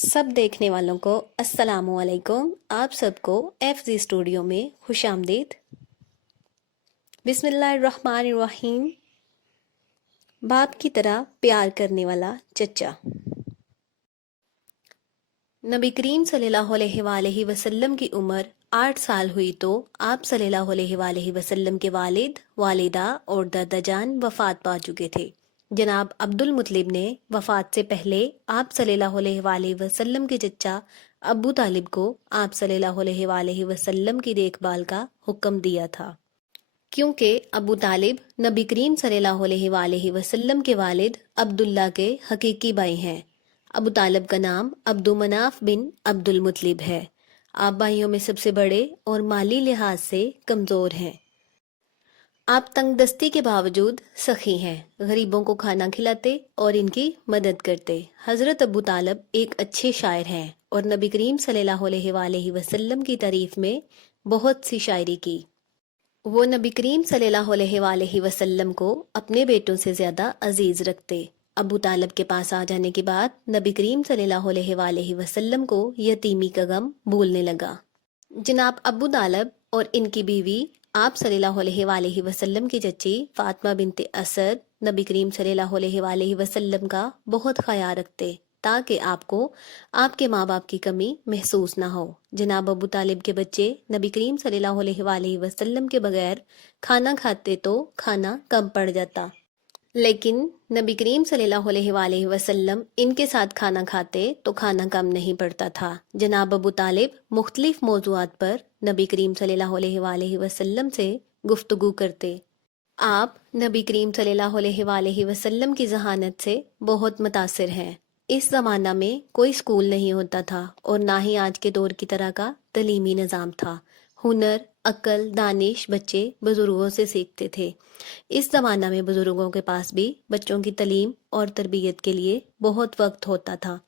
सब देखने वालों को अस्सलामु अलैकुम। आप सबको FZ स्टूडियो में खुश आमदीद। बिस्मिल्लाहिर्रहमानिर्रहीम। बाप की तरह प्यार करने वाला चचा। नबी करीम सल्लल्लाहु अलैहि वसल्लम की उम्र 8 साल हुई तो आप सल्लल्लाहु अलैहि वसल्लम के वालिद, वालिदा और दादा जान वफात पा चुके थे। जनाब अब्दुल मुतलिब ने वफात से पहले आप सल्लल्लाहु अलैहि वसल्लम के चचा अबू तालिब को आप सल्लल्लाहु अलैहि वसल्लम की देखभाल का हुक्म दिया था, क्योंकि अबू तालिब नबी करीम सल्लल्लाहु अलैहि वसल्लम के वालिद अब्दुल्ला के हकीकी भाई हैं। अबू तालिब का नाम अब्दु मनाफ बिन अब्दुल मुतलिब है। आप भाइयों में सबसे बड़े और माली लिहाज से कमज़ोर हैं। आप तंगदस्ती के बावजूद सखी हैं, गरीबों को खाना खिलाते और इनकी मदद करते। हज़रत अबू तालिब एक अच्छे शायर हैं और नबी करीम सल्लल्लाहु अलैहि वसल्लम की तारीफ में बहुत सी शायरी की। वो नबी करीम सल्लल्लाहु अलैहि वसल्लम को अपने बेटों से ज़्यादा अजीज़ रखते। अबू तालिब के पास आ जाने के बाद नबी करीम सल्लल्लाहु अलैहि वसल्लम को यतीमी का गम भूलने लगा। जनाब अबू तालिब और इनकी बीवी आप सल्लल्लाहु अलैहि वसल्लम की चची फातिमा बिनते असद नबी करीम सल्लल्लाहु अलैहि वसल्लम का बहुत ख्याल रखते, ताकि आपको आपके माँ बाप की कमी महसूस ना हो। जनाब अबू तालिब के बच्चे नबी करीम सल्लल्लाहु अलैहि वसल्लम के बगैर खाना खाते तो खाना कम पड़ जाता, लेकिन नबी करीम सल्लल्लाहु अलैहि वसल्लम इनके साथ खाना खाते तो खाना कम नहीं पड़ता था। जनाब अबू तालिब मुख्तलिफ मौज़ूआत पर नबी करीम सल्लल्लाहु अलैहि वसल्लम से गुफ्तगू करते। आप नबी करीम सल्लल्लाहु अलैहि वसल्लम की जहानत से बहुत मुतासिर हैं। इस ज़माना में कोई स्कूल नहीं होता था और ना ही आज के दौर की तरह का तलीमी निज़ाम था। हुनर, अक्ल, दानिश बच्चे बुज़ुर्गों से सीखते थे। इस ज़माना में बुज़ुर्गों के पास भी बच्चों की तलीम और तरबियत के लिए बहुत वक्त होता था।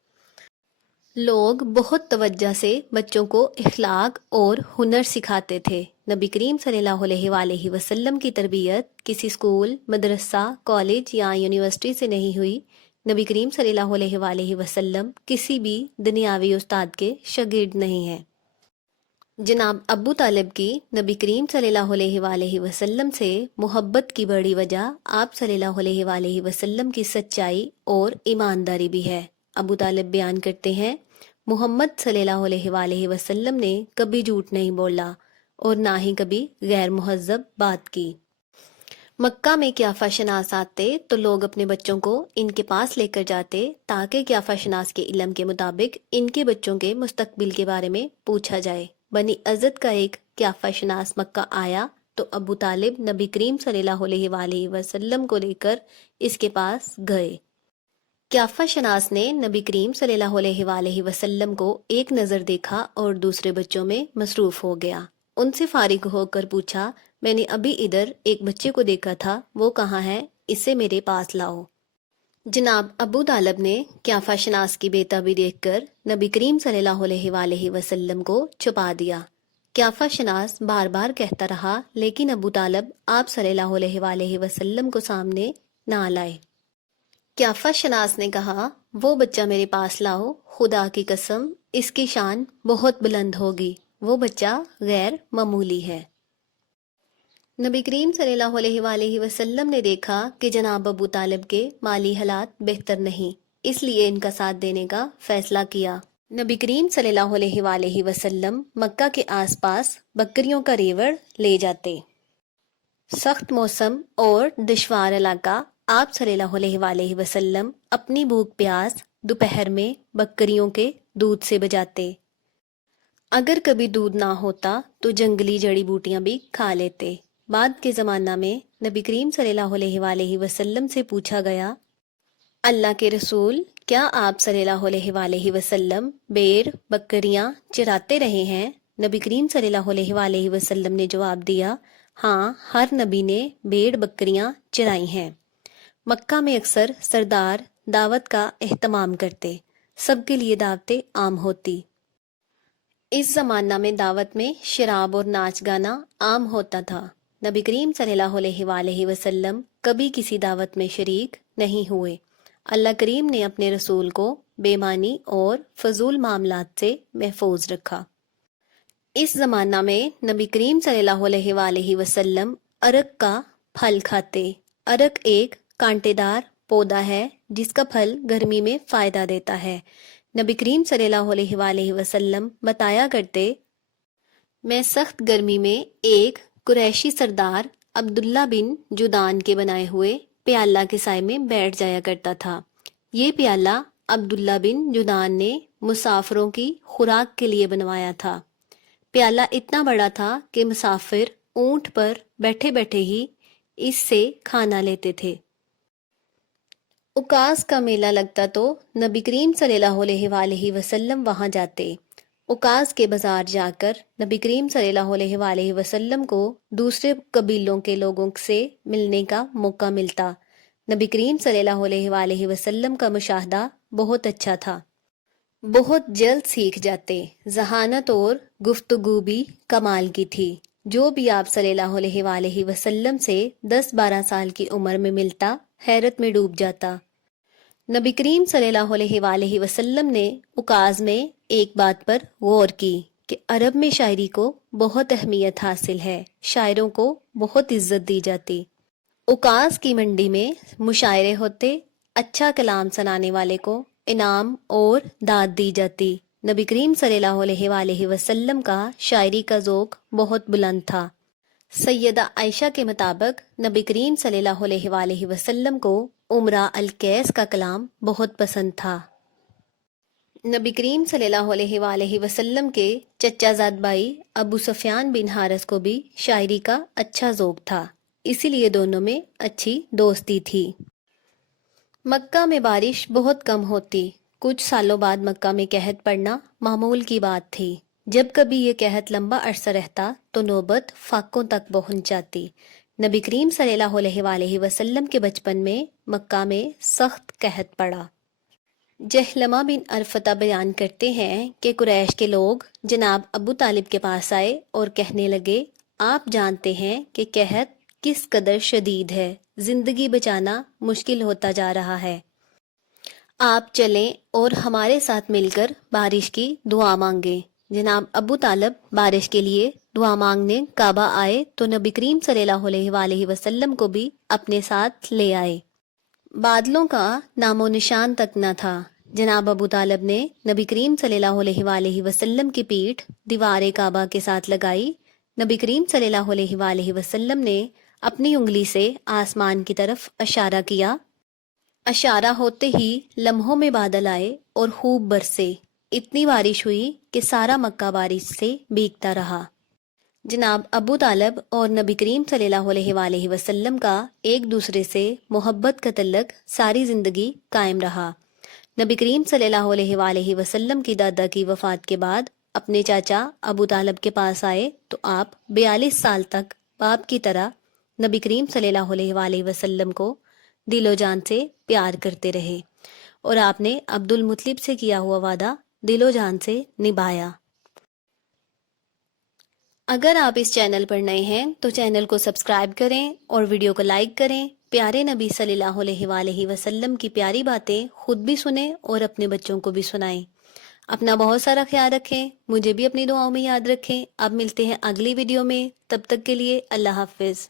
लोग बहुत तवज्जो से बच्चों को इखलाक और हुनर सिखाते थे। नबी करीम सल्लल्लाहु अलैहि वसल्लम की तरबियत किसी स्कूल, मदरसा, कॉलेज या यूनिवर्सिटी से नहीं हुई। नबी करीम सल्लल्लाहु अलैहि वसल्लम किसी भी दुनियावी उस्ताद के शागिर्द नहीं हैं। जनाब अबू तालिब की नबी करीम सल्लल्लाहु अलैहि वसल्लम से मोहब्बत की बड़ी वजह आप सल्लल्लाहु अलैहि वसल्लम की सच्चाई और ईमानदारी भी है। अबू तालिब बयान करते हैं, मोहम्मद सल्लल्लाहु अलैहि वसल्लम ने कभी झूठ नहीं बोला और ना ही कभी गैर मुहज़्ज़ब बात की। मक्का में क्याफा शनास आते तो लोग अपने बच्चों को इनके पास लेकर जाते, ताकि क्याफा शनास के इल्म के मुताबिक इनके बच्चों के मुस्तकबिल के बारे में पूछा जाए। बनी अज़द का एक क्याफा शनास मक्का आया तो अबू तालिब नबी करीम सल्लल्लाहु अलैहि वसल्लम को लेकर इसके पास गए। क्याफा शनास ने नबी करीम सल्लल्लाहु अलैहि वसल्लम को एक नज़र देखा और दूसरे बच्चों में मसरूफ़ हो गया। उनसे फारिग होकर पूछा, मैंने अभी इधर एक बच्चे को देखा था, वो कहाँ है? इसे मेरे पास लाओ। जनाब अबू तालिब ने क्याफा शनास की बेताबी देखकर नबी करीम सल्लल्लाहु अलैहि वसल्लम को छुपा दिया। क्याफा शनास बार बार कहता रहा, लेकिन अबू तालिब आप सल्लल्लाहु अलैहि वसल्लम को सामने ना लाए। क्याफा शनास ने कहा, वो बच्चा मेरे पास लाओ, खुदा की कसम इसकी शान बहुत बुलंद होगी, वो बच्चा गैर मामूली है। नबी करीम सल्लल्लाहु अलैहि वसल्लम ने देखा कि जनाब अबू तालिब के माली हालात बेहतर नहीं, इसलिए इनका साथ देने का फैसला किया। नबी करीम सल्लल्लाहु अलैहि वसल्लम मक्का के आसपास बकरियों का रेवड़ ले जाते। सख्त मौसम और दुश्वार इलाका, आप सल्लल्लाहु अलैहि वसल्लम अपनी भूख प्यास दोपहर में बकरियों के दूध से बुझाते। अगर कभी दूध ना होता तो जंगली जड़ी बूटियां भी खा लेते। बाद के ज़माना में नबी करीम सल्लल्लाहु अलैहि वसल्लम से पूछा गया, अल्लाह के रसूल, क्या आप सल्लल्लाहु अलैहि वसल्लम भेड़ बकरियां चराते रहे हैं? नबी करीम सल्लल्लाहु अलैहि वसल्लम ने जवाब दिया, हाँ, हर नबी ने भेड़ बकरियां चराई हैं। मक्का में अक्सर सरदार दावत का एहतमाम करते, सबके लिए दावतें आम होती। इस ज़माना में दावत में शराब और नाच गाना आम होता था। नबी करीम सल्लल्लाहु अलैहि वसल्लम कभी किसी दावत में शरीक नहीं हुए। अल्लाह करीम ने अपने रसूल को बेईमानी और फजूल मामलात से महफूज रखा। इस ज़माना में नबी करीम सल्लल्लाहु अलैहि वसल्लम अरक का फल खाते। अरक एक कांटेदार पौधा है जिसका फल गर्मी में फ़ायदा देता है। नबी करीम सल्लल्लाहु अलैहि वसल्लम बताया करते, मैं सख्त गर्मी में एक कुरैशी सरदार अब्दुल्ला बिन जुदान के बनाए हुए प्याला के साए में बैठ जाया करता था। ये प्याला अब्दुल्ला बिन जुदान ने मुसाफिरों की खुराक के लिए बनवाया था। प्याला इतना बड़ा था कि मुसाफिर ऊंट पर बैठे बैठे ही इससे खाना लेते थे। उकास का मेला लगता तो नबी करीम सल्लल्लाहु अलैहि वसल्लम वहां जाते। उकास के बाजार जाकर नबी करीम सल्लल्लाहु अलैहि वसल्लम को दूसरे कबीलों के लोगों से मिलने का मौका मिलता। नबी करीम सल्लल्लाहु अलैहि वसल्लम का मुशाहदा बहुत अच्छा था। बहुत जल्द सीख जाते। जहानत और गुफ्तगू भी कमाल की थी। जो भी आप सल्लल्लाहु अलैहि वसल्लम से 10-12 साल की उम्र में मिलता हैरत में डूब जाता। नबी करीम सल्लल्लाहु अलैहि वसल्लम ने उकाज में एक बात पर गौर की कि अरब में शायरी को बहुत अहमियत हासिल है, शायरों को बहुत इज्जत दी जाती। उकाज की मंडी में मुशायरे होते, अच्छा कलाम सुनाने वाले को इनाम और दाद दी जाती। नबी करीम सल्लल्लाहु अलैहि वसल्लम का शायरी का ज़ौक़ बहुत बुलंद था। सैयदा आयशा के मुताबिक नबी करीम सल्लल्लाहु अलैहि वसल्लम को उमरा अल-कैस का कलाम बहुत पसंद था। नबी करीम सल्लल्लाहु अलैहि वसल्लम के चचाजाद भाई अबू सुफियान बिन हारिस को भी शायरी का अच्छा ज़ौक़ था, इसीलिए दोनों में अच्छी दोस्ती थी। मक्का में बारिश बहुत कम होती। कुछ सालों बाद मक्का में कहत पड़ना मामूल की बात थी। जब कभी ये कहत लंबा अरसा रहता तो नौबत फाकों तक पहुंच जाती। नबी करीम सल्लल्लाहु अलैहि वसल्लम के बचपन में मक्का में सख्त कहत पड़ा। जहलमा बिन अरफता बयान करते हैं कि कुरैश के लोग जनाब अबू तालिब के पास आए और कहने लगे, आप जानते हैं कि कहत किस कदर शदीद है, जिंदगी बचाना मुश्किल होता जा रहा है। आप चलें और हमारे साथ मिलकर बारिश की दुआ मांगें। जनाब अबू तालिब बारिश के लिए दुआ मांगने काबा आए तो नबी करीम सल्लल्लाहु अलैहि वसल्लम को भी अपने साथ ले आए। बादलों का नामो निशान तक न था। जनाब अबू तालिब ने नबी करीम सल्लल्लाहु अलैहि वसल्लम की पीठ दीवार काबा के साथ लगाई। नबी करीम सल्लल्लाहु अलैहि वसल्लम ने अपनी उंगली से आसमान की तरफ इशारा किया। इशारा होते ही लम्हों में बादल आए और खूब बरसे। इतनी बारिश हुई कि सारा मक्का बारिश से भीगता रहा। जनाब अबू तालिब और नबी करीम सल्लल्लाहु अलैहि वसल्लम का एक दूसरे से मोहब्बत का तल्लक सारी ज़िंदगी कायम रहा। नबी करीम सल्लल्लाहु अलैहि वसल्लम की दादा की वफ़ात के बाद अपने चाचा अबू तालिब के पास आए तो आप 42 साल तक बाप की तरह नबी करीम सल्लल्लाहु अलैहि वसल्लम को दिलो जान से प्यार करते रहे और आपने अब्दुल मुत्तलिब से किया हुआ वादा दिलो जान से निभाया। अगर आप इस चैनल पर नए हैं तो चैनल को सब्सक्राइब करें और वीडियो को लाइक करें। प्यारे नबी सल्लल्लाहु अलैहि वसल्लम की प्यारी बातें खुद भी सुने और अपने बच्चों को भी सुनाएं। अपना बहुत सारा ख्याल रखें, मुझे भी अपनी दुआओं में याद रखें। अब मिलते हैं अगली वीडियो में, तब तक के लिए अल्लाह हाफिज़।